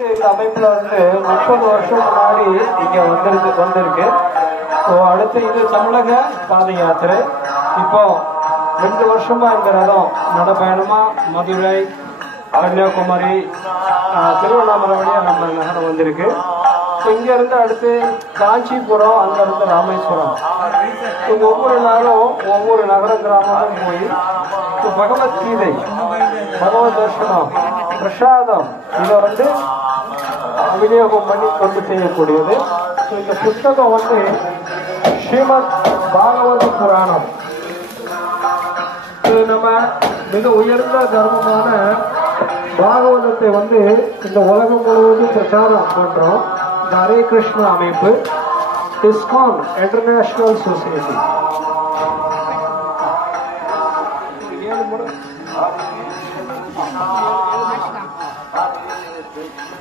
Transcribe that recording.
இந்த அமைப்புல 30 வருஷம் முன்னாடி இங்க வந்திருக்கு. ஸோ அடுத்து இது தமிழக பாத யாத்திரை. இப்போ 2 வருஷமா இந்த ரதம் நடைபயணமா மதுரை, கன்னியாகுமரி, திருவண்ணாமலை வழியா நம்ம நகரம் வந்திருக்கு. ஸோ இங்க இருந்து அடுத்து காஞ்சிபுரம், அங்க இருந்து ராமேஸ்வரம். ஒவ்வொரு நாளும் ஒவ்வொரு நகர கிராமமும் போய் பகவத்கீதை, பகவத் தர்ஷனம், பிரசாதம் இதை விநியோகம் பண்ணி கொண்டு செய்யக்கூடியது. இந்த புத்தகம் ஸ்ரீமத் பாகவத புராணம். இது நம்ம மிக உயர்ந்த தர்மமான பாகவதத்தை இந்த உலகம் முழுவதும் பிரச்சாரம் பண்றோம். இந்த ஹரே கிருஷ்ணா அமைப்பு, இஸ்கான் இன்டர்நேஷனல் சொசைட்டி